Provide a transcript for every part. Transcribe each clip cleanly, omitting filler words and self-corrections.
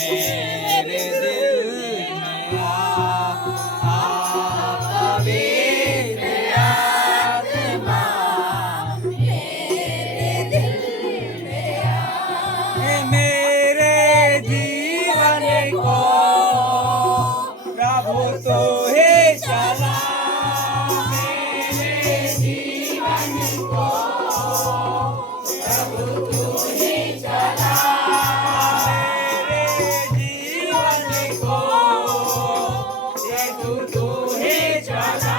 मेरे दिल में आ पवित्र आत्मा मेरे दिल में मेरे जीवन को प्रभु तो ही चला मेरे जीवन को प्रभु तो ही चला मेरे जीवन को प्रभु तो ही चला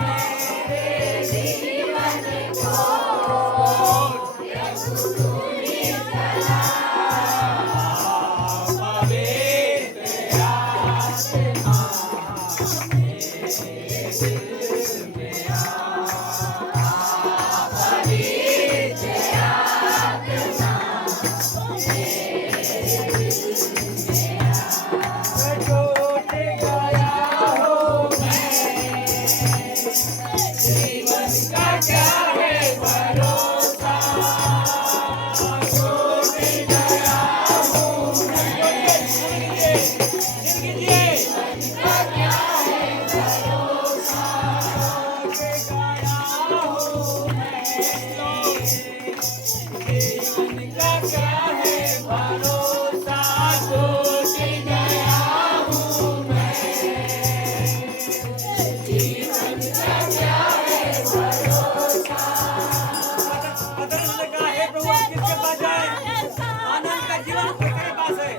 मेरे जीवन को प्रभु तो ही चला पवित्र आत्मा मेरे दिल में आ पवित्र आत्मा छूट गया हूँ मैं जीवन का क्या है भरोसा छूट गया हूँ मैं जीवन का क्या है भरोसा छूट गया हूँ मैं जीवन का क्या है भरोसा छूट गया हूँ मैं जीवन का क्या है भरोसा आनंद का है प्रभु आप किसके पास जाए आनंद का जीवन तेरे पास है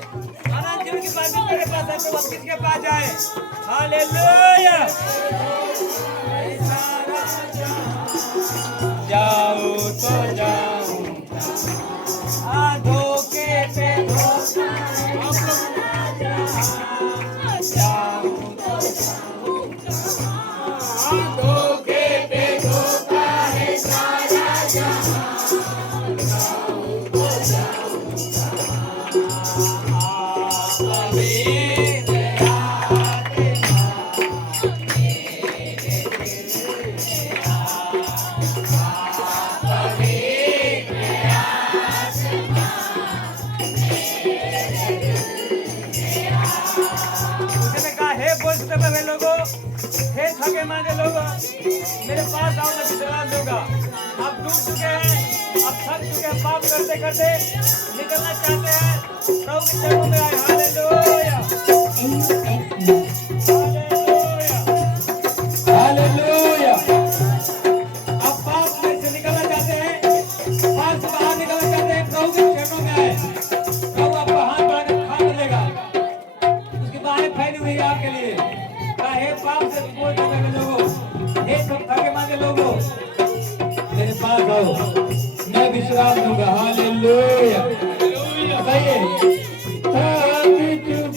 आनंद जीवन की बात तेरे पास है प्रभु आप किसके पास जाए हालेलुया जाओ तो जाओ धोखे पे धोखा जाओ तो धोखे पे धोखा है सारा जहां जाओ तो जाओ पवित्र आत्मा मेरे दिल में आ पवित्र आत्मा मेरे दिल में आ उसने कहा हे बोल सकते हुए लोगों हे थके मांदे लोगों मेरे पास आओ मैं विश्राम दूंगा आप डूब चुके हैं आप थक चुके हैं पाप करते करते निकलना चाहते हैं प्रभु के चरणों में आए हालेलुया हालेलुया हालेलुया आप पाप में से निकलना चाहते हैं पाप से बाहर निकलना चाहते हैं प्रभु के चरणों में आए प्रभु आपको हाथ बढ़ाकर थाम लेगा उसकी बाहें फैली हुई है आपके लिए हे पाप से बोल चुके लोगों हे सब थके मांगे लोगों मेरे पास आओ मैं विश्राम दूंगा हालेलुया हालेलुया सही है थक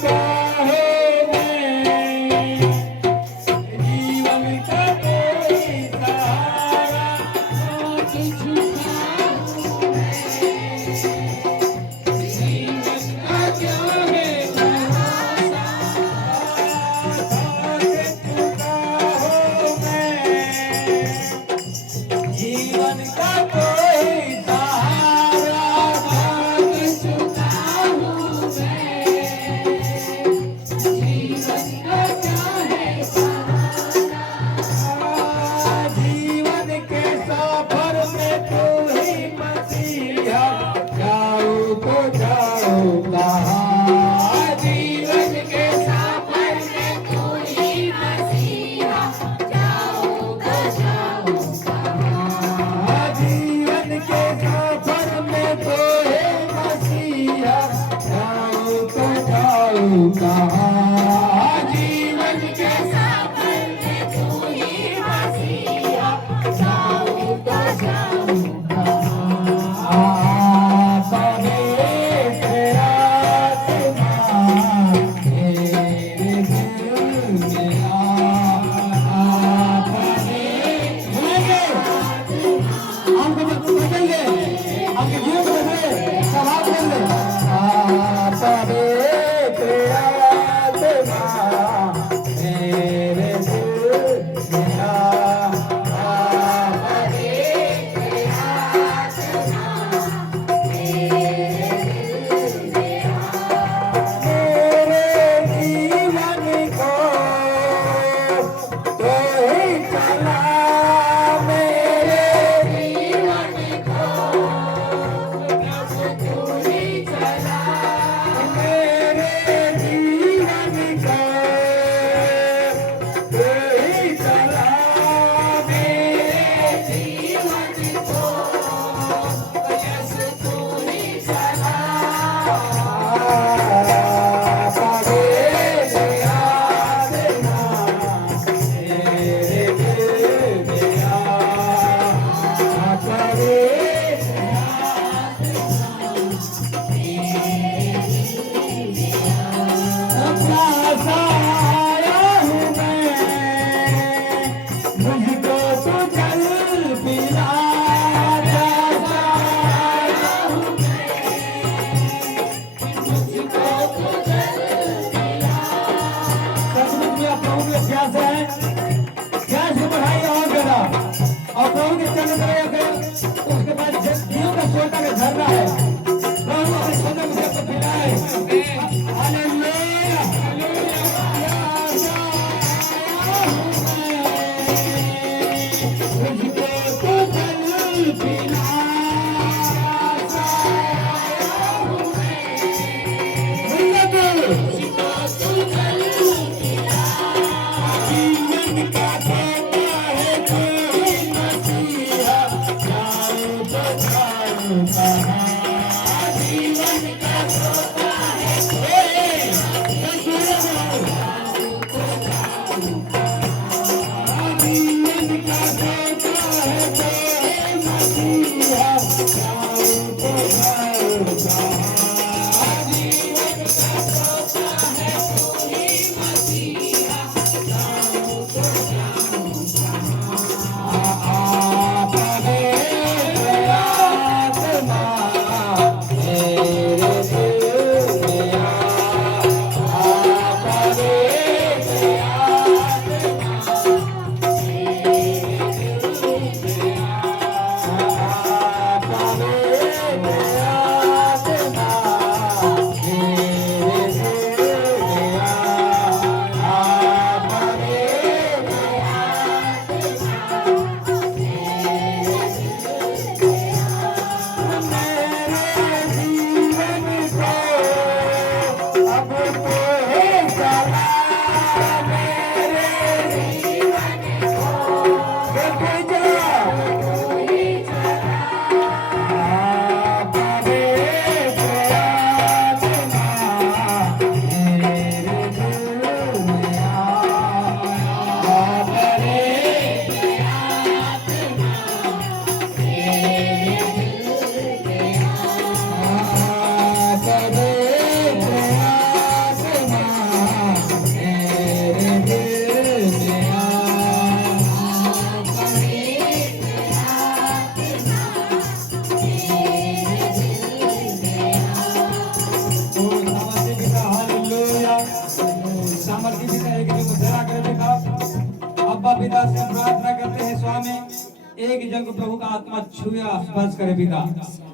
एक जन को प्रभु का आत्मा छुए स्पर्श करे पिता।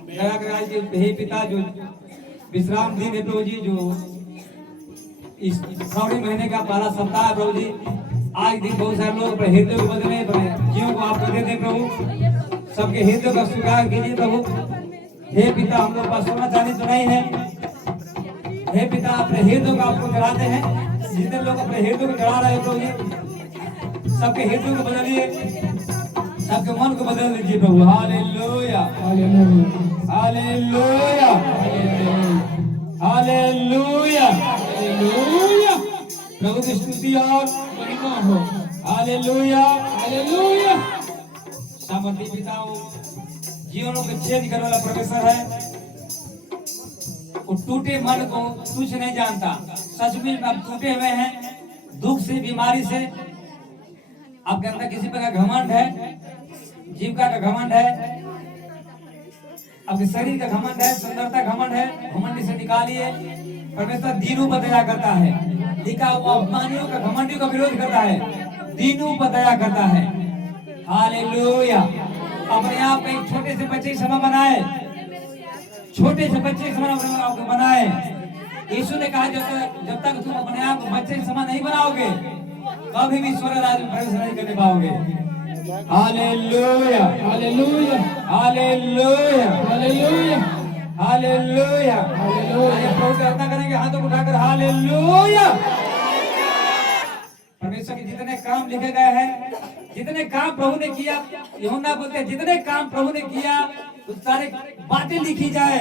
दया कर आज हे पिता जो विश्राम दिन है प्रभु जी, जो इस श्रावणी महीने का पहला सप्ताह है प्रभु जी, आज दिन बहुत सारे लोग अपने हृदय को बदले जीवन को आप दे दें प्रभु, सबके हृदय का स्वीकार कीजिए प्रभु। हे पिता हम लोग पास सोना चांदी तो नहीं है, हे पिता अपने हृदय को आपको चढ़ाते हैं। जितने लोग अपने हृदय को चढ़ा रहे हैं प्रभु जी, सबके हृदय को बदलिए, सबके मन को बदल दीजिए प्रभु। Hallelujah hallelujah hallelujah hallelujah. प्रभु की स्तुति और महिमा हो। Hallelujah hallelujah. सामर्थी पिताओं जीवनों के छेद करने वाला परमेश्वर है, वो टूटे मन को कुछ नहीं जानता। सच में आप टूटे हुए हैं, दुख से बीमारी से, आपके अंदर किसी प्रकार का घमंड है, जीविका का घमंड है, आपके शरीर का घमंड है, सुंदरता घमंड है, घमंड से निकालिए। परमेश्वर दीनों पर दया करता है, लिखा हुआ अपमानियों का घमंडियों का विरोध करता है, दीनों पर दया करता है। हालेलुया। अपने आप में एक छोटे से बच्चे की समा बनाए, छोटे से बच्चे की समान आपको बनाए। यीशु ने कहा जब तक तुम अपने आप को बच्चे की समान नहीं बनाओगे, कभी भी स्वर्ग राज्य में प्रवेश नहीं करने पाओगे। Hallelujah hallelujah hallelujah hallelujah hallelujah hallelujah. प्रभु प्रार्थना करेंगे हाथों को उठाकर हालेलुया। परमेश्वर के जितने काम लिखे गए हैं, जितने काम प्रभु ने किया, यूहन्ना बोलते हैं जितने काम प्रभु ने किया उस सारे बातें लिखी जाए।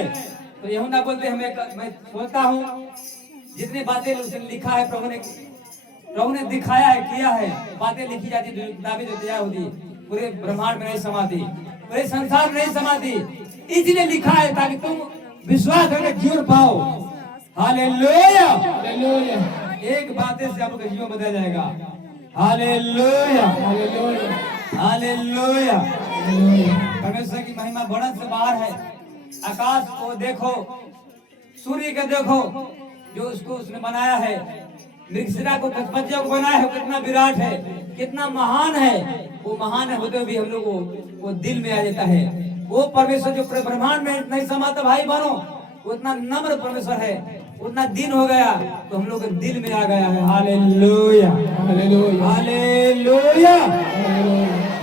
तो यूहन्ना बोलते हैं मैं सोचता हूँ जितनी बातें उसने लिखा है प्रभु ने दिखाया है, किया है, बातें लिखी जाती, किताबें जो तैयार होती, पूरे ब्रह्मांड में नहीं समाती, पूरे संसार में नहीं समाती, इसलिए लिखा है ताकि तुम विश्वास करके जीवन पाओ। Hallelujah hallelujah. एक बातें से आपका जीवन बदल जाएगा। Hallelujah hallelujah hallelujah. परमेश्वर की महिमा बढ़त से बाहर है। आकाश को देखो, सूर्य को देखो, जो उसको उसने बनाया है, मृगशिरा को, पक्षियों को बनाया है, कितना विराट है, कितना महान है। वो महान होते हुए भी हम लोग वो दिल में आ जाता है। वो परमेश्वर जो ब्रह्मांड में नहीं समाता भाई बनो, उतना नम्र परमेश्वर है, उतना दिन हो गया तो हम लोग दिल में आ गया है। Hallelujah hallelujah hallelujah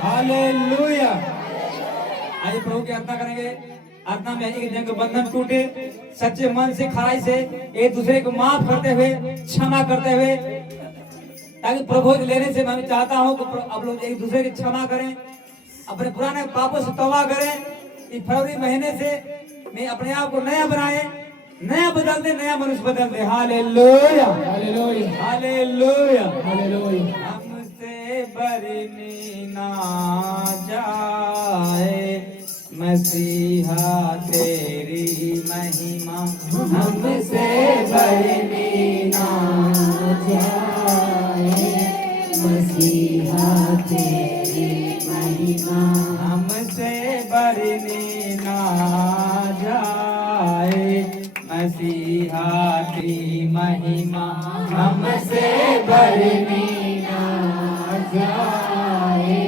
hallelujah. आइए प्रभु की आराधना करेंगे। आत्मा में एक जन के बंधन टूटे, सच्चे मन से, खराई से एक दूसरे को माफ करते हुए, क्षमा करते हुए, ताकि प्रभु लेने से मैं चाहता हूँ कि आप लोग एक दूसरे की क्षमा करें, अपने पुराने पापों से तौबा करें। इस फरवरी महीने से मैं अपने आप को नया बनाए, नया बदल दे, नया मनुष्य बदल दे। Hallelujah hallelujah hallelujah hallelujah. हमसे बरनी ना जाए मसीहा तेरी महिमा, हमसे बरनी ना जाए मसीहा तेरी महिमा, हमसे बरनी ना जाए मसीहा तेरी महिमा, हमसे बरनी ना जाए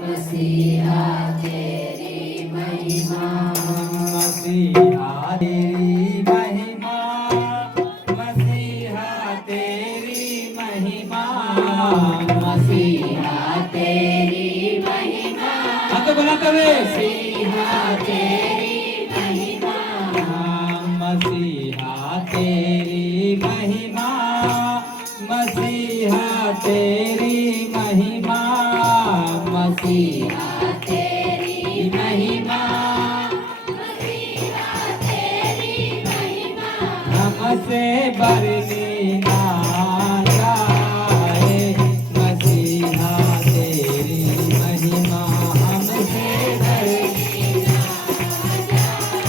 मसीहा तेरी महिमा, मसीहा तेरी महिमा, मसीहा तेरी महिमा, मसीहा तेरी महिमा। हाँ तो बोला कभी मसीहा तेरी महिमा, मसीहा तेरी महिमा, मसीहा तेरी महिमा, मसीहा तेरी महिमा, मसीहा तेरी महिमा, हमसे बरनी ना जाए मसीहा तेरी महिमा, हमसे बरनी ना जाए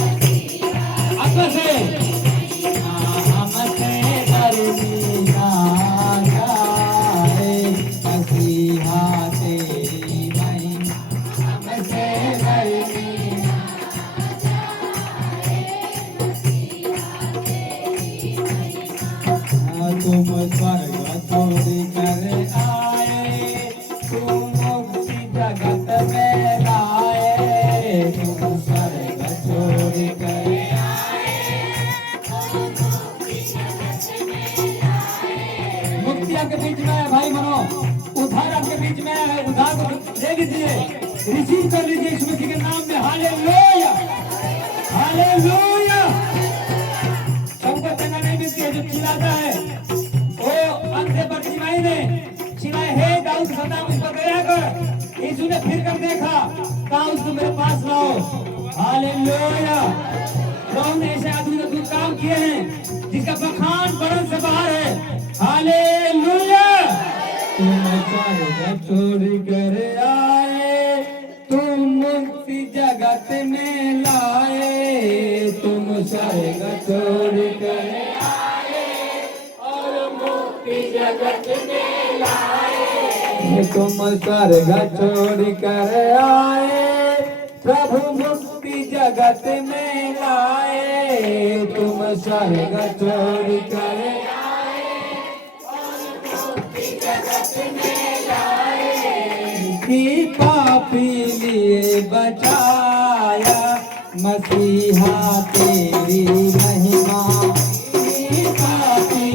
मसीहा, आपस से हमसे बरनी ना जाए मसीहा तेरी महिमा, हमसे बरनी ना जाए मसीहा तेरी महिमा, रिसीव कर लीजिए यीशु मसीह के नाम में। Hallelujah hallelujah. सबको चंगा नहीं मिलती है जो चिल्लाता है। वो अंधे बरतिमाई ने चिल्लाए, हे दाऊद सदा मुझ पर दया कर। यीशु ने फिर कर देखा, कहा उसको मेरे पास लाओ। हालेलुया। प्रभु ने ऐसे आदमी को कुछ काम किए हैं जिसका बखान बरन से बाहर है। हालेलुया। तुम स्वर्ग छोड़ कर आए, तुम मुक्ति जगत में लाए। तुम स्वर्ग छोड़ कर आए और मुक्ति जगत में लाए। तुम स्वर्ग छोड़ कर आए, प्रभु मुक्ति जगत में लाए। तुम स्वर्ग छोड़ कर आए और मुक्ति जगत में लाए। कि पापी लिए बचाया, मसीहा तेरी महिमा। कि पापी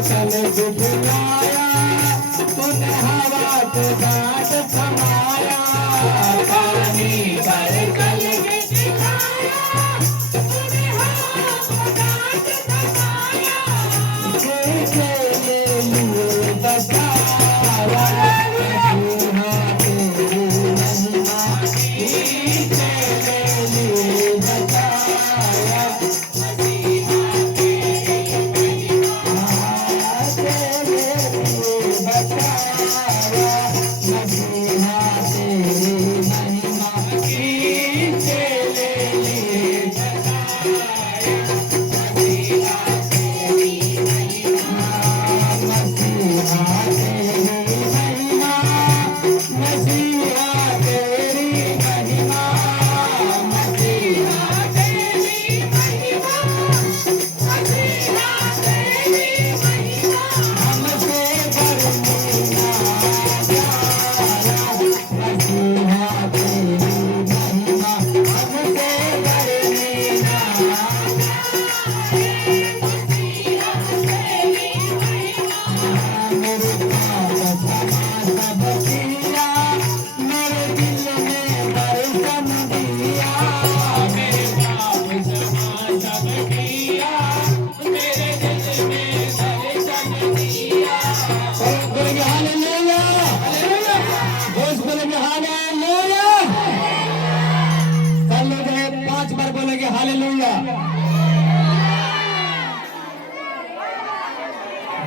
चल गुजराया तूने हवा को घाट थमाया।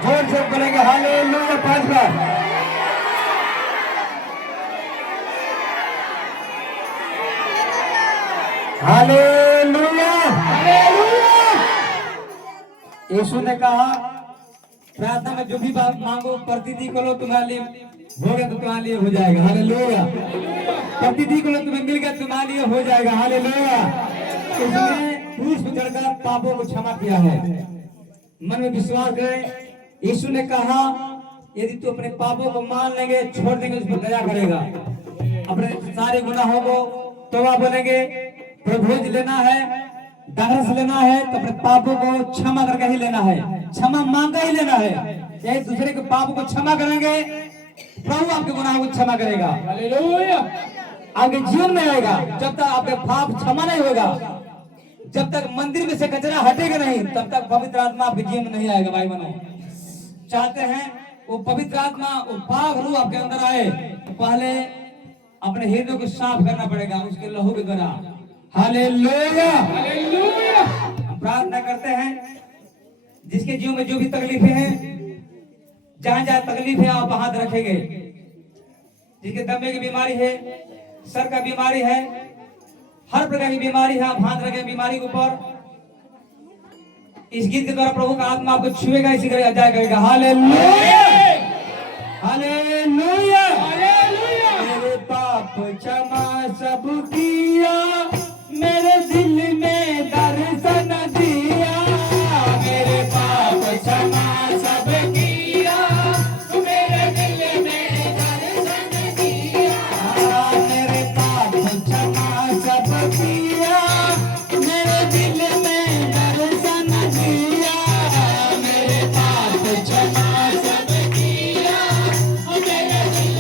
जोर से बोलेंगे हालेलुया 5 बार। Hallelujah hallelujah. यीशु ने कहा प्रार्थना में जो भी बात मांगो प्रतिदिन करो, तुम्हारे लिए होगा तो तुम्हारे लिए हो जाएगा। हालेलुया। प्रतिदिन करो, तुम्हें मिल गया तुम्हारे लिए हो जाएगा। हालेलुया। उसने क्रूस पर चढ़कर पापों को क्षमा किया है। मन में विश्वास करें। यीशु ने कहा यदि तू अपने पापों को मान लेंगे, छोड़ देंगे, उस पर दया करेगा। अपने सारे गुनाहों को तौबा बोलेंगे, प्रभु लेना है, दारस लेना है तो अपने पापों को क्षमा करके ही लेना है, क्षमा मांग कर ही लेना है। एक दूसरे के पापों को क्षमा करेंगे, प्रभु आपके गुनाहों को क्षमा करेगा। हालेलुया। आगे जीवन में आएगा। जब तक आपके पाप क्षमा नहीं होगा, जब तक मंदिर में से कचरा हटेगा नहीं, तब तक पवित्र आत्मा आपके जीवन में नहीं आएगा। भाई बहनों, चाहते हैं वो पवित्र आत्मा, वो पाक रूह आपके अंदर आए, तो पहले अपने हृदय को साफ करना पड़ेगा उसके लहू के द्वारा। Hallelujah hallelujah. हम प्रार्थना करते हैं जिसके जीवन में जो भी तकलीफें हैं, जहां जहां तकलीफ है आप हाथ रखेंगे। जिसके दमे की बीमारी है, सर का बीमारी है, हर प्रकार की बीमारी है, आप हाथ रखें बीमारी के ऊपर। इस गीत के द्वारा प्रभु का आत्मा आपको छुएगा, इसी तरह अजय करेगा। Hallelujah hallelujah hallelujah. मेरे पाप क्षमा सब किया, मेरे दिल में दर्शन दिया। मेरे पाप क्षमा सब किया, मेरे दिल में दर्शन दिया। मेरे पाप क्षमा सब किया, मेरे दिल में दर्शन दिया। मेरे पाप क्षमा सब किया, मेरे दिल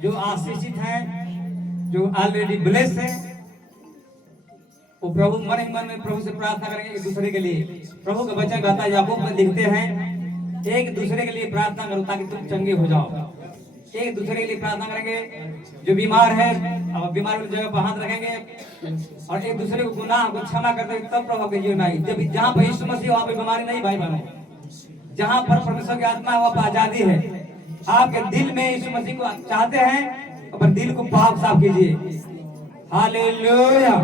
जो आशीषित हैं, जो ऑलरेडी ब्लेस्ड हैं, वो प्रभु मन ही मन में प्रभु से प्रार्थना करेंगे एक दूसरे के लिए। प्रभु का वचन कहता है, याकूब में लिखते हैं, एक दूसरे के लिए प्रार्थना करो ताकि तुम चंगे हो जाओ। एक दूसरे के लिए प्रार्थना करेंगे। जो बीमार है अब बीमार वाली जगह पर हाथ रखेंगे और एक दूसरे को गुनाह को क्षमा कर देंगे, तब प्रभु के जीवन आई। जब जहाँ पर यीशु मसीह वहाँ पे बीमारी नहीं भाई बहनों, जहाँ पर परमेश्वर की आत्मा है वहाँ पर आजादी है। आपके दिल में यीशु मसीह को चाहते हैं, अपने दिल को पाप साफ कीजिए। हालेलुया।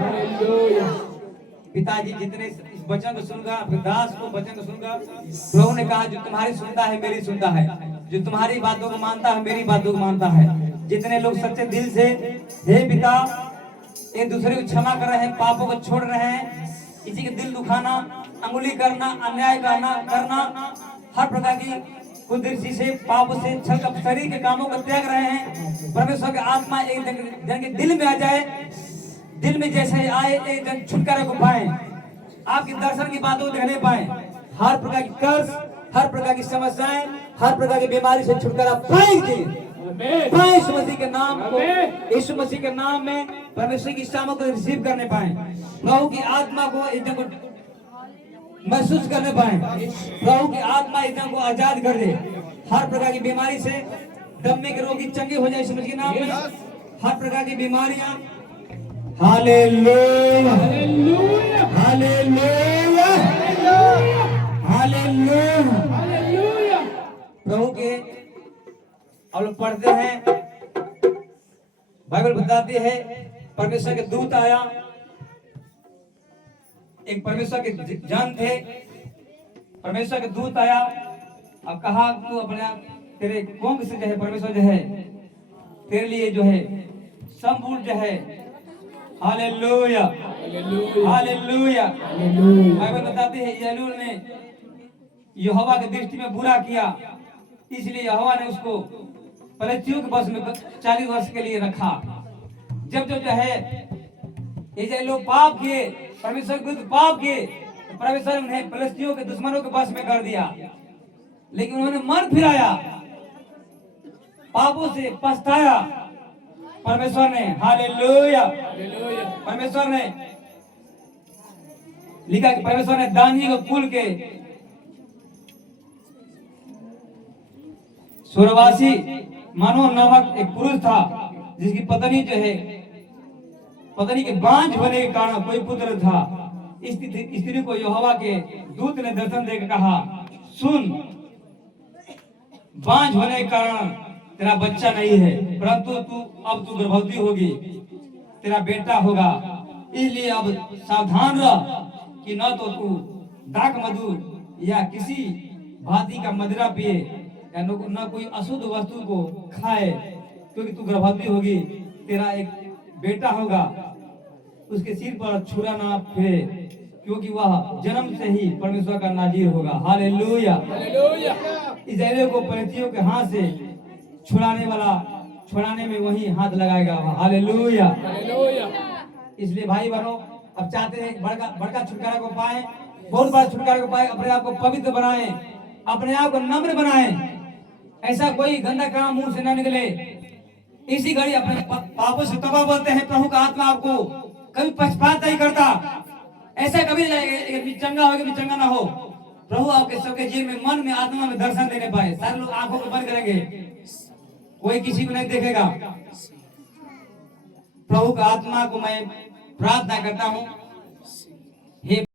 पिताजी जितने इस वचन को सुनगा, अपने दास को वचन को सुनगा, प्रभु ने कहा जो तुम्हारी सुनता है मेरी सुनता है, जो तुम्हारी बातों को मानता है मेरी बातों को मानता है। जितने लोग सच्चे दिल से हे पिता एक दूसरे को क्षमा कर रहे हैं, पापों को छोड़ रहे हैं, किसी के दिल दुखाना, अंगुली करना, अन्याय करना, हर प्रकार की कुदृष्टि से, पाप से, छल कपट शरीर के कामों को त्याग रहे हैं। परमेश्वर की आत्मा एक जन के दिल में आ जाए, दिल में जैसे आए एक जन छुटकारा को पाए, आपके दर्शन की बातों को देखने पाए, हर प्रकार की कर्ज, हर प्रकार की समस्याएं, हर प्रकार की बीमारी से छुटकारा पाएंगे। यीशु मसीह के नाम को, यीशु मसीह के नाम में परमेश्वर की इच्छाओं को रिसीव करने पाए, प्रभु की आत्मा को एकदम महसूस करने पाए, प्रभु की आत्मा एकदम को आजाद कर दे, हर प्रकार की बीमारी से, दम्मे के रोगी चंगे हो जाए यीशु मसीह के नाम में, हर प्रकार की बीमारियां। Hallelujah, hallelujah, hallelujah. प्रभु के हम लोग पढ़ते हैं, बाइबल बताती है परमेश्वर के दूत आया, एक परमेश्वर के जन थे, परमेश्वर के दूत आया, अब कहा तू अपने तेरे कौम से जो है परमेश्वर जो है तेरे लिए जो है संपूर्ण जो है। Hallelujah, hallelujah. बाइबल बताती है यहूल ने यहोवा की दृष्टि में बुरा किया, इसलिए यहोवा ने उसको फलिस्तियों के बस में 40 वर्ष के लिए रखा। जब जो है ये लोग पाप किए, परमेश्वर के विरुद्ध पाप किए, तो परमेश्वर ने फलिस्तियों के दुश्मनों के बस में कर दिया, लेकिन उन्होंने मन फिराया, पापों से पछताया। परमेश्वर ने, हालेलुया, परमेश्वर ने लिखा कि परमेश्वर ने दानियेल को कुल के सुरवासी मानो नामक एक पुरुष था, जिसकी पत्नी जो है पत्नी के बांझ होने के कारण कोई पुत्र था। इस स्त्री को यहोवा के दूत ने दर्शन देकर कहा, सुन, बांझ होने के कारण तेरा बच्चा नहीं है, परंतु अब तू गर्भवती होगी, तेरा बेटा होगा। इसलिए अब सावधान रह कि न तो तू दाक मधु या किसी भांति का मदिरा पिए या न कोई अशुद्ध वस्तु को खाए, क्योंकि तू गर्भवती होगी, तेरा एक बेटा होगा, उसके सिर पर छुरा ना फिरे, क्योंकि वह जन्म से ही परमेश्वर का नाजीर होगा। Hallelujah, hallelujah. इस्राएलियों को फलिस्तियों के हाथ से छुड़ाने में वही हाथ लगाएगा। Hallelujah, hallelujah. इसलिए भाई बहनों, अब चाहते हैं बड़का छुटकारा को पाए, बहुत बड़ा छुटकारा को पाए, अपने आप को पवित्र बनाएं, अपने आप को नम्र बनाएं, ऐसा कोई गंदा काम मुंह से न निकले। इसी घड़ी अपने पापों से तौबा बोलते हैं, प्रभु का आत्मा आपको कभी पक्षपात नहीं करता, ऐसा कभी चंगा हो कभी चंगा ना हो। प्रभु आपके सबके जीवन में, मन में, आत्मा में दर्शन देने पाए। सारे लोग आंखों को बंद करेंगे, कोई किसी को नहीं देखेगा। प्रभु का आत्मा को मैं प्रार्थना करता हूँ, हे